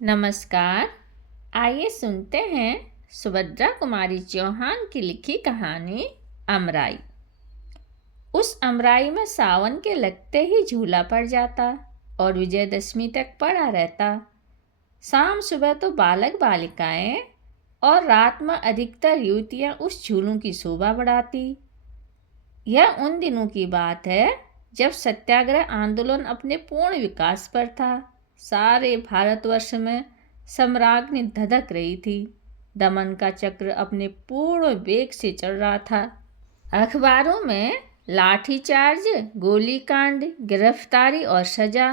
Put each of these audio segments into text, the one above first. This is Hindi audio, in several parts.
नमस्कार। आइए सुनते हैं सुभद्रा कुमारी चौहान की लिखी कहानी अमराई। उस अमराई में सावन के लगते ही झूला पड़ जाता और विजयदशमी तक पड़ा रहता। शाम सुबह तो बालक बालिकाएं और रात में अधिकतर युवतियां उस झूलों की शोभा बढ़ाती। यह उन दिनों की बात है जब सत्याग्रह आंदोलन अपने पूर्ण विकास पर था। सारे भारतवर्ष में सम्राज्ञी धधक रही थी। दमन का चक्र अपने पूर्ण वेग से चल रहा था। अखबारों में लाठीचार्ज, गोलीकांड, गिरफ्तारी और सजा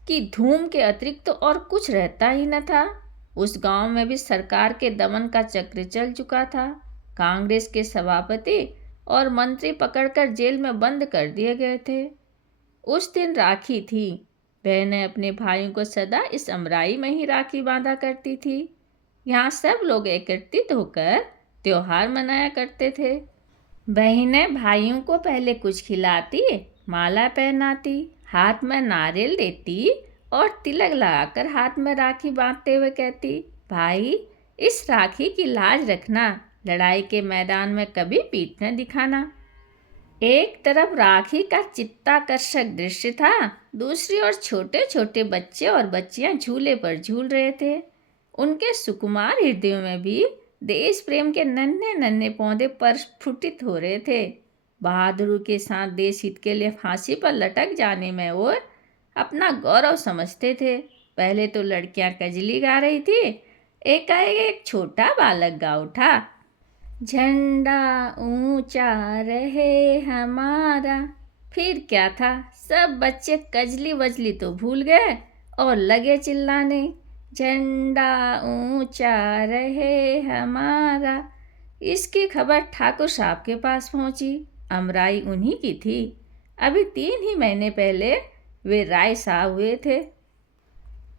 की धूम के अतिरिक्त तो और कुछ रहता ही न था। उस गांव में भी सरकार के दमन का चक्र चल चुका था। कांग्रेस के सभापति और मंत्री पकड़कर जेल में बंद कर दिए गए थे। उस दिन राखी थी। बहनें अपने भाइयों को सदा इस अमराई में ही राखी बांधा करती थी। यहाँ सब लोग एकत्रित होकर त्योहार मनाया करते थे। बहनें भाइयों को पहले कुछ खिलाती, माला पहनाती, हाथ में नारियल देती और तिलक लगाकर हाथ में राखी बांधते हुए कहती, भाई इस राखी की लाज रखना, लड़ाई के मैदान में कभी पीठ न दिखाना। एक तरफ राखी का चित्ताकर्षक दृश्य था, दूसरी ओर छोटे छोटे बच्चे और बच्चियां झूले पर झूल रहे थे। उनके सुकुमार हृदयों में भी देश प्रेम के नन्हे नन्हे पौधे प्रस्फुटित हो रहे थे। बहादुरी के साथ देश हित के लिए फांसी पर लटक जाने में वो अपना गौरव समझते थे। पहले तो लड़कियां कजली गा रही थी। एकाएक एक छोटा बालक गा उठा, झंडा ऊंचा रहे हमारा। फिर क्या था, सब बच्चे कजली वजली तो भूल गए और लगे चिल्लाने, झंडा ऊंचा रहे हमारा। इसकी खबर ठाकुर साहब के पास पहुंची। अमराई उन्हीं की थी। अभी 3 ही महीने पहले वे राय साहब हुए थे।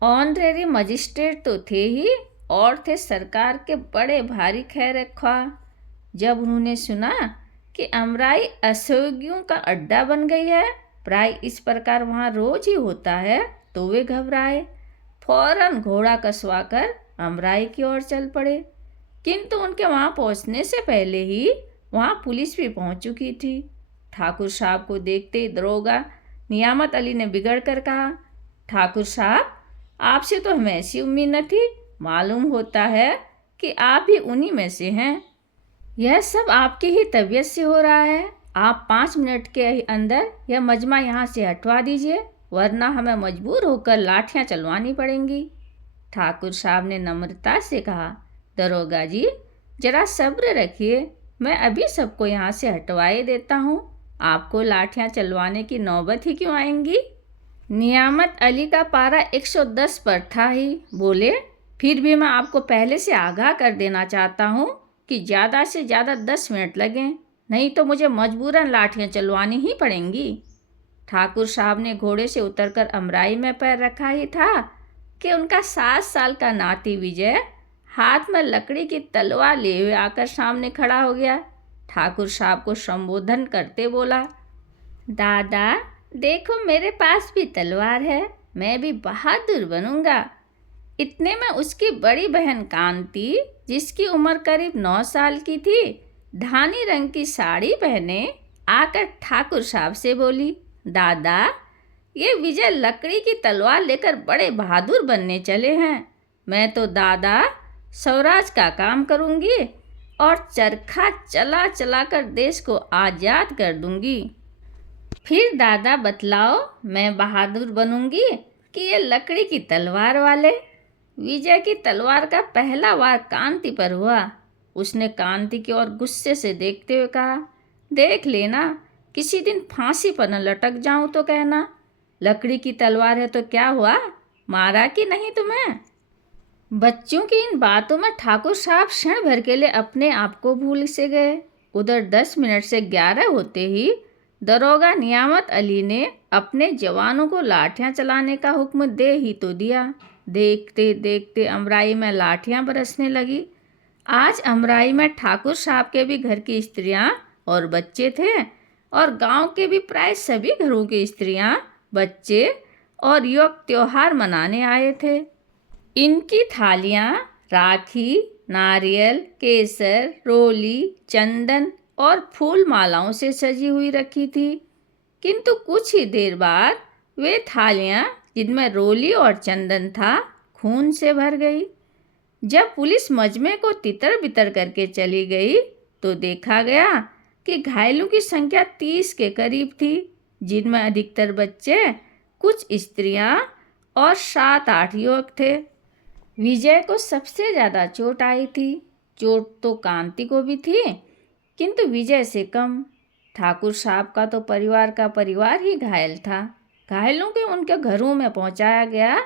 ऑनरेरी मजिस्ट्रेट तो थे ही और थे सरकार के बड़े भारी खैर ख्वाह। जब उन्होंने सुना कि अमराई असहयोगियों का अड्डा बन गई है, प्राय इस प्रकार वहाँ रोज ही होता है, तो वे घबराए। फौरन घोड़ा कसवाकर अमराई की ओर चल पड़े। किंतु उनके वहाँ पहुँचने से पहले ही वहाँ पुलिस भी पहुँच चुकी थी। ठाकुर साहब को देखते ही दरोगा नियामत अली ने बिगड़ कर कहा, ठाकुर साहब आपसे तो हमें ऐसी उम्मीद न थी। मालूम होता है कि आप भी उन्हीं में से हैं। यह सब आपकी ही तबीयत से हो रहा है। आप 5 मिनट के अंदर यह मजमा यहाँ से हटवा दीजिए, वरना हमें मजबूर होकर लाठियाँ चलवानी पड़ेंगी। ठाकुर साहब ने नम्रता से कहा, दरोगा जी जरा सब्र रखिए, मैं अभी सबको यहाँ से हटवाए देता हूँ। आपको लाठियाँ चलवाने की नौबत ही क्यों आएंगी। नियामत अली का पारा 110 पर था ही। बोले, फिर भी मैं आपको पहले से आगाह कर देना चाहता हूँ कि ज़्यादा से ज़्यादा 10 मिनट लगें, नहीं तो मुझे मजबूरन लाठियाँ चलवानी ही पड़ेंगी। ठाकुर साहब ने घोड़े से उतरकर अमराई में पैर रखा ही था कि उनका 7 साल का नाती विजय हाथ में लकड़ी की तलवार लिए हुए आकर सामने खड़ा हो गया। ठाकुर साहब को संबोधन करते बोला, दादा देखो मेरे पास भी तलवार है, मैं भी बहादुर बनूंगा। इतने में उसकी बड़ी बहन कांति, जिसकी उम्र करीब 9 साल की थी, धानी रंग की साड़ी पहने आकर ठाकुर साहब से बोली, दादा ये विजय लकड़ी की तलवार लेकर बड़े बहादुर बनने चले हैं। मैं तो दादा स्वराज का काम करूंगी और चरखा चला चला कर देश को आज़ाद कर दूंगी। फिर दादा बतलाओ मैं बहादुर बनूंगी कि ये लकड़ी की तलवार वाले। विजय की तलवार का पहला वार कांति पर हुआ। उसने कांति की ओर गुस्से से देखते हुए कहा, देख लेना, किसी दिन फांसी पर न लटक जाऊं तो कहना। लकड़ी की तलवार है तो क्या हुआ, मारा कि नहीं तुम्हें। बच्चों की इन बातों में ठाकुर साहब क्षण भर के लिए अपने आप को भूल से गए। उधर 10 मिनट से 11 होते ही दरोगा नियामत अली ने अपने जवानों को लाठियां चलाने का हुक्म दे ही तो दिया। देखते देखते अमराई में लाठियां बरसने लगी। आज अमराई में ठाकुर साहब के भी घर की स्त्रियां और बच्चे थे और गांव के भी प्राय सभी घरों की स्त्रियां, बच्चे और युवक त्योहार मनाने आए थे। इनकी थालियाँ राखी, नारियल, केसर, रोली, चंदन और फूल मालाओं से सजी हुई रखी थी। किंतु कुछ ही देर बाद वे थालियाँ जिनमें रोली और चंदन था खून से भर गई। जब पुलिस मजमे को तितर बितर करके चली गई तो देखा गया कि घायलों की संख्या 30 के करीब थी, जिनमें अधिकतर बच्चे, कुछ स्त्रियां और 7-8 युवक थे। विजय को सबसे ज़्यादा चोट आई थी। चोट तो कांति को भी थी, किंतु विजय से कम। ठाकुर साहब का तो परिवार का परिवार ही घायल था। घायलों को उनके घरों में पहुंचाया गया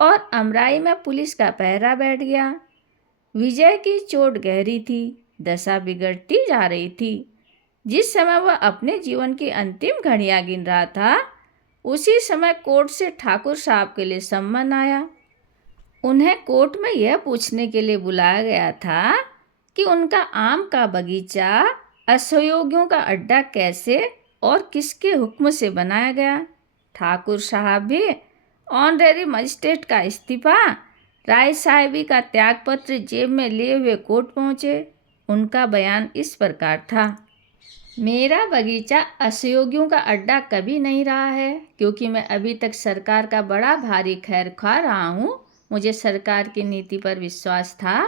और अमराई में पुलिस का पहरा बैठ गया। विजय की चोट गहरी थी, दशा बिगड़ती जा रही थी। जिस समय वह अपने जीवन की अंतिम घड़ियां गिन रहा था, उसी समय कोर्ट से ठाकुर साहब के लिए सम्मन आया। उन्हें कोर्ट में यह पूछने के लिए बुलाया गया था कि उनका आम का बगीचा असहयोगियों का अड्डा कैसे और किसके हुक्म से बनाया गया। ठाकुर साहब भी ऑनरेरी मजिस्ट्रेट का इस्तीफा, राय साहिबी का त्यागपत्र जेब में लिए हुए कोर्ट पहुँचे। उनका बयान इस प्रकार था। मेरा बगीचा असहयोगियों का अड्डा कभी नहीं रहा है, क्योंकि मैं अभी तक सरकार का बड़ा भारी खैरखा रहा हूँ। मुझे सरकार की नीति पर विश्वास था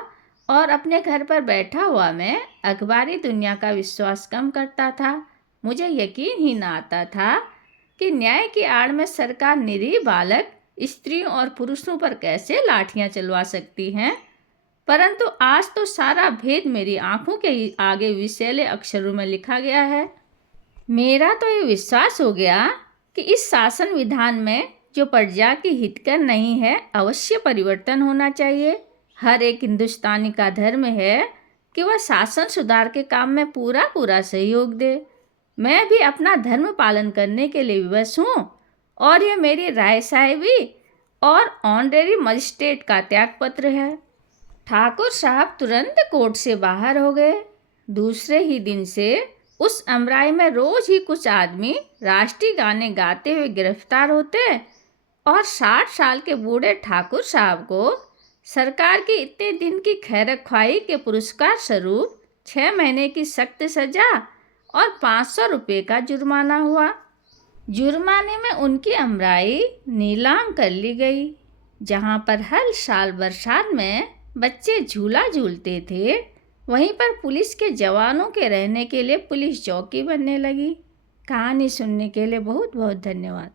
और अपने घर पर बैठा हुआ मैं अखबारी दुनिया का विश्वास कम करता था। मुझे यकीन ही ना आता था कि न्याय की आड़ में सरकार निरीह बालक, स्त्रियों और पुरुषों पर कैसे लाठियां चलवा सकती हैं। परंतु आज तो सारा भेद मेरी आंखों के आगे विषैले अक्षरों में लिखा गया है। मेरा तो ये विश्वास हो गया कि इस शासन विधान में जो प्रजा की हितकर नहीं है, अवश्य परिवर्तन होना चाहिए। हर एक हिंदुस्तानी का धर्म है कि वह शासन सुधार के काम में पूरा पूरा सहयोग दे। मैं भी अपना धर्म पालन करने के लिए विवश हूँ और ये मेरी राय साहिबी और ऑनरेरी मजिस्ट्रेट का त्यागपत्र है। ठाकुर साहब तुरंत कोर्ट से बाहर हो गए। दूसरे ही दिन से उस अमराई में रोज ही कुछ आदमी राष्ट्रीय गाने गाते हुए गिरफ्तार होते और 60 साल के बूढ़े ठाकुर साहब को सरकार की इतने दिन की खैरख्वाही के पुरस्कार स्वरूप 6 महीने की सख्त सजा और 500 रुपये का जुर्माना हुआ। जुर्माने में उनकी अमराई नीलाम कर ली गई। जहाँ पर हर साल बरसात में बच्चे झूला झूलते थे, वहीं पर पुलिस के जवानों के रहने के लिए पुलिस चौकी बनने लगी। कहानी सुनने के लिए बहुत बहुत धन्यवाद।